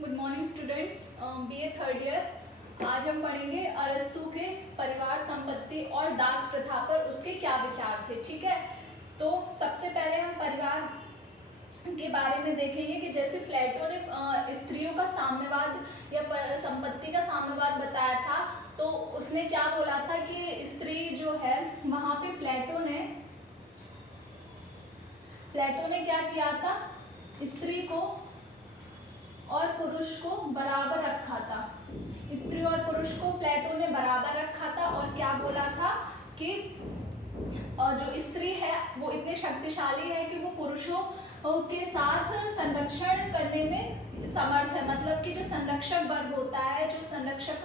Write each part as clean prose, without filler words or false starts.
Good morning students, BA third year. आज हम पढ़ेंगे अरस्तु के परिवार संपत्ति और दास प्रथा पर उसके क्या विचार थे। ठीक है, तो सबसे पहले हम परिवार के बारे में देखेंगे कि जैसे प्लेटो ने स्त्रियों का साम्यवाद या संपत्ति का साम्यवाद बताया था, तो उसने क्या बोला था कि स्त्री जो है वहां पे प्लेटो ने क्या किया था, स्त्री को और पुरुष को बराबर रखा था। स्त्री और पुरुष को प्लेटो ने बराबर रखा था और क्या बोला था कि जो स्त्री है वो इतनी शक्तिशाली है कि वो पुरुषों के साथ संरक्षण करने में समर्थ है। मतलब कि जो संरक्षक वर्ग होता है, जो संरक्षक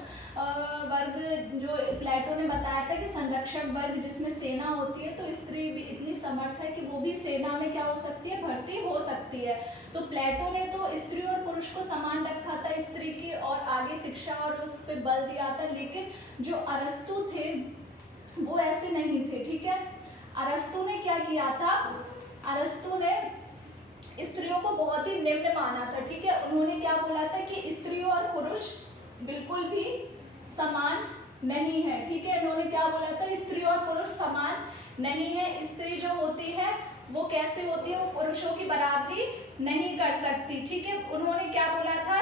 वर्ग जो प्लेटो ने बताया था कि संरक्षक वर्ग जिसमें सेना होती है, तो स्त्री भी इतनी समर्थ है कि वो भी सेना में क्या हो सकती है, भर्ती हो सकती है। तो प्लेटो ने तो स्त्री और पुरुष को समान रखा था, स्त्री की और आगे शिक्षा और उस पर बल दिया था। लेकिन जो अरस्तु थे वो ऐसे नहीं थे। ठीक है, अरस्तु ने क्या किया था, अरस्तु ने स्त्रियों को बहुत ही निम्न माना था। ठीक है, उन्होंने क्या बोला था कि स्त्री और पुरुष बिल्कुल भी समान नहीं है। ठीक है, उन्होंने क्या बोला था, स्त्री और पुरुष समान नहीं है। स्त्री जो होती है वो कैसे होती है, वो पुरुषों की बराबरी नहीं कर सकती। ठीक है, उन्होंने क्या बोला था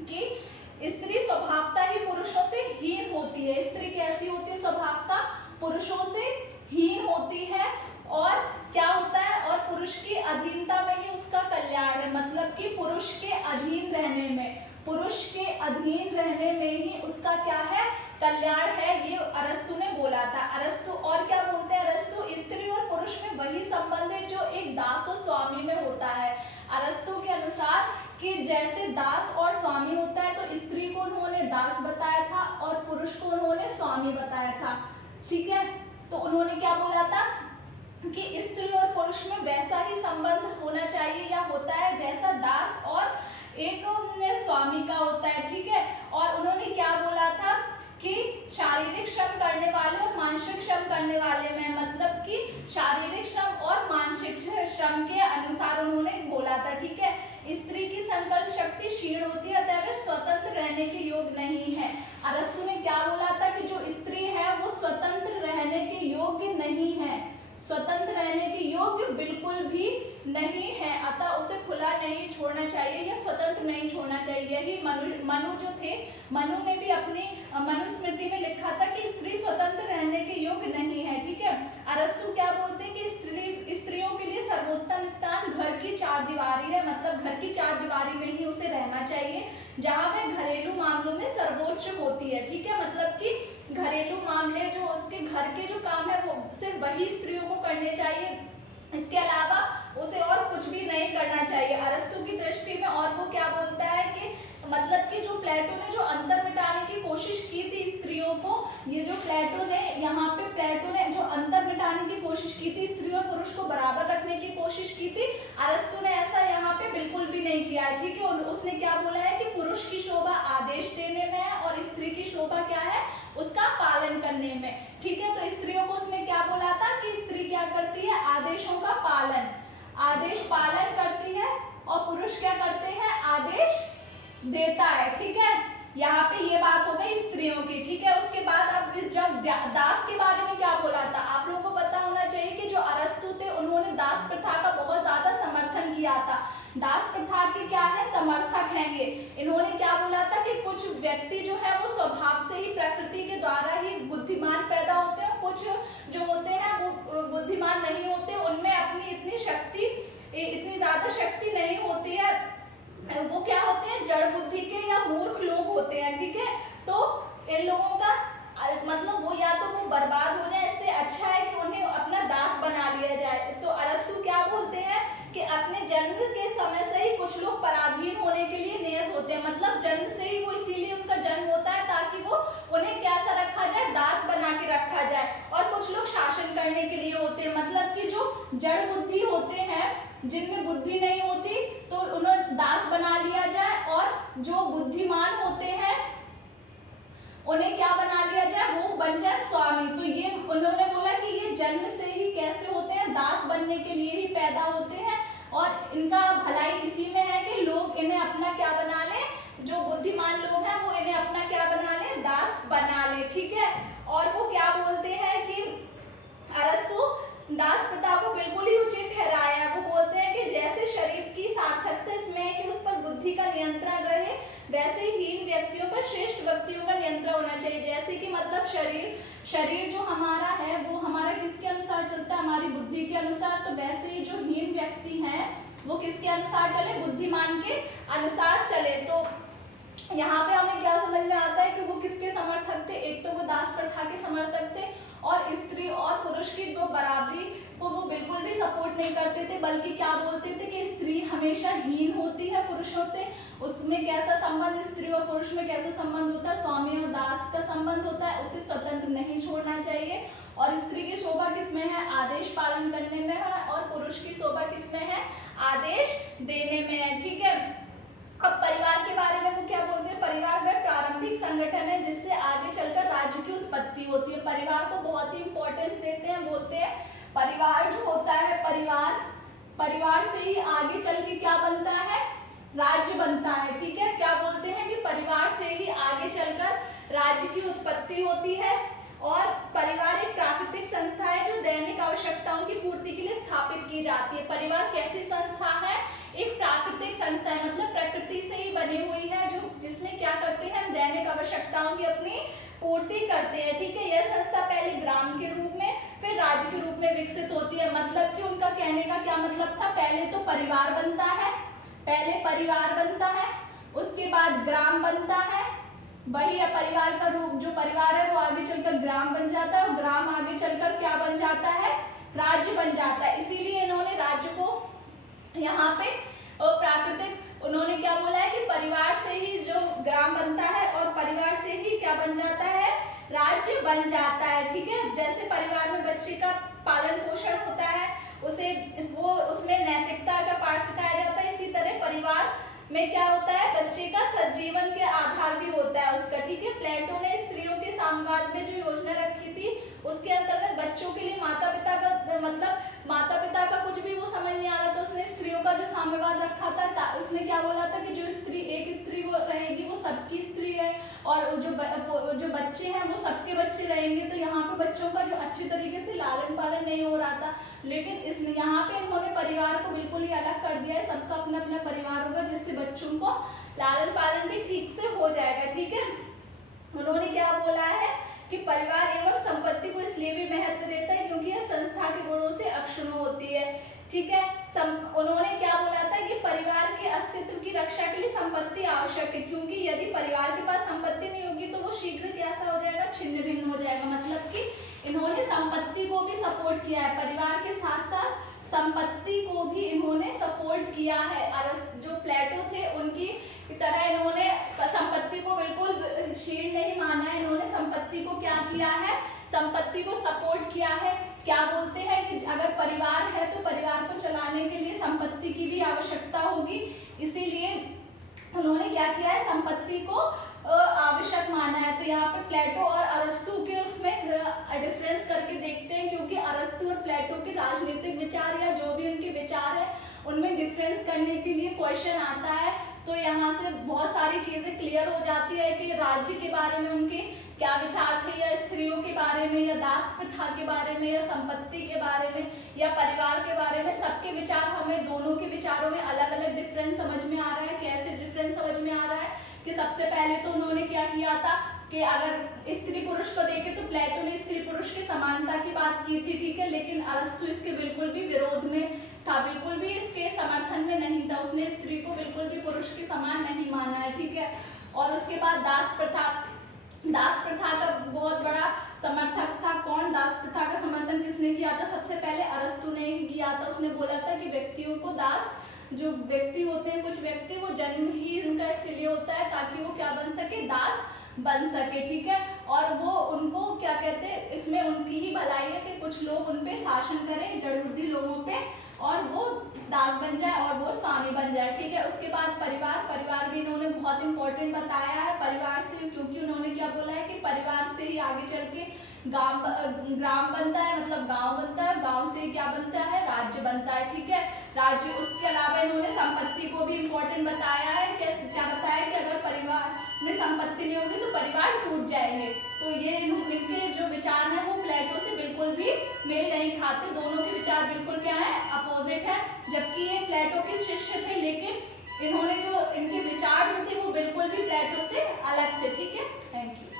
कि स्त्री स्वभावतः ही पुरुषों से हीन होती है। स्त्री कैसी होती है, स्वभावतः पुरुषों से हीन होती है और क्या होता है, और पुरुष की अधीनता में ही उसका कल्याण है। मतलब कि पुरुष के अधीन रहने में, पुरुष के अधीन रहने में ही उसका क्या है, कल्याण है। ये अरस्तु ने बोला था। अरस्तु और क्या बोलते हैं, अरस्तु स्त्री और पुरुष में वही संबंध है जो एक दास और स्वामी में होता है। अरस्तु के अनुसार कि जैसे दास और स्वामी होता है, तो स्त्री को उन्होंने दास बताया था और पुरुष को उन्होंने स्वामी बताया था। ठीक है, तो उन्होंने क्या बोला था कि स्त्री और पुरुष में वैसा ही संबंध होना चाहिए या होता है जैसा दास और एक स्वामी का होता है। ठीक है, और उन्होंने क्या बोला था कि शारीरिक श्रम करने वाले और मानसिक श्रम करने वाले में, मतलब कि शारीरिक श्रम और मानसिक श्रम के अनुसार उन्होंने बोला था। ठीक है, स्त्री की संकल्प शक्ति क्षीण होती है, अतः वे स्वतंत्र रहने के योग्य नहीं है। अरस्तु ने क्या बोला था कि जो स्त्री है वो स्वतंत्र रहने के योग्य नहीं है, स्वतंत्र रहने के योग्य बिल्कुल भी नहीं है, अतः उसे खुला नहीं छोड़ना चाहिए या स्वतंत्र नहीं छोड़ना चाहिए। यही मनु जो थे, मनु ने भी अपनी मनुस्मृति में लिखा था कि स्त्री स्वतंत्र रहने के योग्य नहीं है। ठीक है, अरस्तु क्या बोलते हैं कि स्त्रियों के लिए सर्वोत्तम स्थान घर की चार दीवारी है। मतलब घर की चार दीवारी में ही उसे रहना चाहिए, जहाँ वह घरेलू मामलों में सर्वोच्च होती है। ठीक है, मतलब कि घरेलू मामले जो उसके घर के जो काम है वो सिर्फ वही स्त्रियों को करने चाहिए, इसके अलावा उसे और कुछ भी नहीं करना चाहिए अरस्तु की दृष्टि में। और वो क्या बोलता है कि मतलब कि जो प्लेटो ने जो अंतर मिटाने की कोशिश की थी स्त्रियों को, ये जो प्लेटो ने यहाँ पे प्लेटो ने जो अंतर मिटाने की कोशिश की थी, स्त्री और पुरुष को बराबर रखने की कोशिश की थी, अरस्तु ने ऐसा यहाँ पे बिल्कुल भी नहीं किया है। ठीक है, उसने क्या बोला है कि पुरुष की शोभा आदेश देने में है और स्त्री की शोभा क्या है, उसका पालन करने में। ठीक है, तो स्त्रियों को उसने क्या बोला था कि स्त्री क्या करती है, आदेशों का आदेश पालन करती है और पुरुष क्या करते हैं, आदेश देता है। ठीक है, यहाँ पे ये बात हो गई स्त्रियों की। ठीक है, उसके बाद अब जब दास के बारे में क्या बोला था, आप लोगों को पता होना चाहिए कि जो अरस्तु थे उन्होंने दास प्रथा का बहुत ज्यादा समर्थन किया था। दास प्रथा के क्या है, समर्थक हैं ये। इन्होंने क्या बोला था कि कुछ व्यक्ति जो है वो स्वभाव से ही प्रकृति के द्वारा ही बुद्धिमान पैदा होते हैं, कुछ जो होते हैं वो बुद्धिमान नहीं होते, उनमें अपनी इतनी ज्यादा शक्ति नहीं होती है, वो क्या होते हैं, जड़ बुद्धि के या मूर्ख लोग होते हैं। ठीक है, तो इन लोगों का मतलब वो या तो वो बर्बाद हो जाए, इससे अच्छा है कि उन्हें अपना दास बना लिया जाए। तो अरस्तु क्या बोलते हैं कि अपने जन्म के समय से ही कुछ लोग पराधीन होने के लिए नियत होते हैं। मतलब जन्म से ही वो इसीलिए उनका जन्म होता है ताकि वो उन्हें कैसा रखा जाए, दास बना के रखा जाए। और कुछ लोग शासन करने के लिए होते हैं, मतलब कि जो जड़ बुद्धि होते हैं, जिनमें बुद्धि नहीं होती, तो उन्हें दास बना लिया जाए, और जो बुद्धिमान होते हैं उन्हें क्या बना लिया जाए, वो बन जाए स्वामी। तो ये उन्होंने बोला कि ये जन्म से ही कैसे होते हैं, दास बनने के लिए ही पैदा होते हैं, और इनका भलाई इसी में है कि लोग इन्हें अपना क्या बना दास प्रथा को बिल्कुल ही उचित ठहराया है। वो बोलते हैं कि जैसे शरीर की सार्थकता इसमें है कि उस पर बुद्धि का नियंत्रण रहे, वैसे ही हीन व्यक्तियों पर श्रेष्ठ व्यक्तियों का नियंत्रण होना चाहिए। जैसे कि मतलब शरीर जो हमारा है वो हमारा किसके अनुसार चलता है, हमारी बुद्धि के अनुसार। तो वैसे ही जो हीन व्यक्ति हैं वो किसके अनुसार चले, बुद्धिमान के अनुसार चले। तो यहाँ पे हमें क्या समझ में आता है कि वो किसके समर्थक थे, एक तो वो दास प्रथा के समर्थक थे और स्त्री और पुरुष की वो बराबरी को वो बिल्कुल भी सपोर्ट नहीं करते थे, बल्कि क्या बोलते थे कि स्त्री हमेशा हीन होती है पुरुषों से। उसमें कैसा संबंध, स्त्री और पुरुष में कैसा संबंध होता है, स्वामी और दास का संबंध होता है, उसे स्वतंत्र नहीं छोड़ना चाहिए। और स्त्री की शोभा किसमें है, आदेश पालन करने में है, और पुरुष की शोभा किसमें है, आदेश देने में है। ठीक है, अब परिवार के बारे में वो क्या बोलते हैं, परिवार वह प्रारंभिक संगठन है जिससे आगे चलकर राज्य की उत्पत्ति होती है। परिवार को बहुत ही इंपॉर्टेंस देते हैं, बोलते हैं परिवार जो होता है, परिवार से ही आगे चल के क्या बनता है, राज्य बनता है। ठीक है, क्या बोलते हैं कि परिवार से ही आगे चलकर राज्य की उत्पत्ति होती है। और परिवार एक प्राकृतिक संस्था है जो दैनिक आवश्यकताओं की पूर्ति के लिए स्थापित की जाती है। परिवार कैसी संस्था है, एक प्राकृतिक संस्था है, मतलब प्रकृति से ही बनी हुई है, जो जिसमें क्या करते हैं, हम दैनिक आवश्यकताओं की अपनी पूर्ति करते हैं। ठीक है, यह संस्था पहले ग्राम के रूप में फिर राज्य के रूप में विकसित होती है। मतलब कि उनका कहने का क्या मतलब था, पहले तो परिवार बनता है, पहले परिवार बनता है, उसके बाद ग्राम बनता है, वही परिवार का रूप जो परिवार है वो आगे चलकर ग्राम बन जाता है, और ग्राम आगे चलकर क्या बन जाता है, राज्य बन जाता है। इसीलिए इन्होंने राज्य को यहाँ पे प्राकृतिक उन्होंने क्या बोला है कि परिवार से ही जो ग्राम बनता है और परिवार से ही क्या बन जाता है, राज्य बन जाता है। ठीक है, जैसे परिवार में बच्चे का पालन पोषण होता है, उसमें नैतिकता का पाठ सिखाया जाता है, इसी तरह परिवार में क्या होता है, बच्चे का सजीवन के आधार भी होता है उसका। ठीक है, प्लेटो ने स्त्रियों के साम्यवाद में जो योजना रखी थी उसके अंतर्गत बच्चों के लिए माता पिता का कुछ भी वो समझ नहीं आ रहा था, उसने स्त्रियों का जो साम्यवाद रखा था, उसने क्या बोला था कि जो स्त्री एक स्त्री वो रहेगी वो सबकी स्त्री है, और जो बच्चे हैं वो सबके बच्चे रहेंगे। तो यहाँ पे बच्चों का जो अच्छी तरीके से लालन पालन नहीं हो रहा था, लेकिन यहाँ पे इन्होंने परिवार को बिल्कुल ही अलग कर दिया है, सबका अपना अपना परिवार होगा जिससे बच्चों को लालन पालन भी ठीक से हो जाएगा। ठीक है, उन्होंने क्या बोला है कि परिवार एवं संपत्ति को इसलिए भी महत्व देता है क्योंकि यह संस्था के गुणों से अक्षुण्ण होती है। ठीक है, उन्होंने क्या बोला था कि परिवार के अस्तित्व की रक्षा के लिए संपत्ति आवश्यक है, क्योंकि यदि परिवार के पास संपत्ति नहीं होगी तो वो शीघ्र कैसा हो जाएगा, छिन्न भिन्न हो जाएगा। मतलब कि इन्होंने संपत्ति को भी सपोर्ट किया है, परिवार के साथ साथ संपत्ति को भी इन्होंने सपोर्ट किया है। जो प्लेटो थे उनकी तरह इन्होंने संपत्ति को बिल्कुल क्षीण नहीं माना है, इन्होंने संपत्ति को क्या किया है, संपत्ति को सपोर्ट किया है। क्या बोलते हैं कि अगर परिवार है तो परिवार को चलाने के लिए संपत्ति की भी आवश्यकता होगी, इसीलिए उन्होंने क्या किया है, संपत्ति को आवश्यक माना है। तो यहाँ पे प्लेटो और अरस्तु के उसमें डिफरेंस करके देखते हैं, क्योंकि अरस्तु और प्लेटो के राजनीतिक विचार या जो भी उनके विचार है उनमें डिफरेंस करने के लिए क्वेश्चन आता है। तो यहाँ से बहुत सारी चीजें क्लियर हो जाती है कि राज्य के बारे में उनके क्या विचार थे, या स्त्रियों के बारे में, या दास प्रथा के बारे में, या संपत्ति के बारे में, या परिवार के बारे में। सबके विचार, हमें दोनों के विचारों में अलग अलग डिफरेंस समझ में आ रहा है। कैसे डिफरेंस समझ में आ रहा है कि सबसे पहले तो उन्होंने क्या किया था कि अगर स्त्री पुरुष को देखे तो प्लेटो ने स्त्री पुरुष की समानता की बात की थी। ठीक है, लेकिन अरस्तु इसके बिल्कुल भी विरोध में था, बिल्कुल भी इसके समर्थन में नहीं था, उसने स्त्री को बिल्कुल भी पुरुष के समान नहीं माना है। ठीक है, और उसके बाद दास प्रथा का बहुत बड़ा समर्थक था। कौन, दास प्रथा का समर्थन किसने किया था, सबसे पहले अरस्तु ने ही किया था। उसने बोला था कि व्यक्तियों को दास, जो व्यक्ति होते हैं कुछ व्यक्ति, वो जन्म ही उनका इसलिए होता है ताकि वो क्या बन सके, दास बन सके। ठीक है, और वो उनको क्या कहते हैं, इसमें उनकी ही भलाई है कि कुछ लोग उन पे शासन करें, जड़बुद्धि लोगों पे, और वो दास बन जाए और वो स्वामी बन जाए। ठीक है, उसके बाद परिवार भी इन्होंने बहुत इंपॉर्टेंट बताया है परिवार से, क्योंकि उन्होंने क्या बोला है कि परिवार से ही आगे चल के ग्राम बनता है, मतलब गांव बनता है, गांव से क्या बनता है, राज्य बनता है। ठीक है, राज्य, उसके अलावा इन्होंने संपत्ति को भी इम्पोर्टेंट बताया है। क्या बताया कि अगर परिवार में संपत्ति नहीं होगी तो परिवार टूट जाएंगे। तो ये इनके जो विचार हैं वो प्लेटो से बिल्कुल भी मेल नहीं खाते, दोनों के विचार बिल्कुल क्या है, अपोजिट है। जबकि ये प्लेटो के शिष्य थे, लेकिन इन्होंने जो इनके विचार जो थे वो बिल्कुल भी प्लेटो से अलग थे। ठीक है, थैंक यू।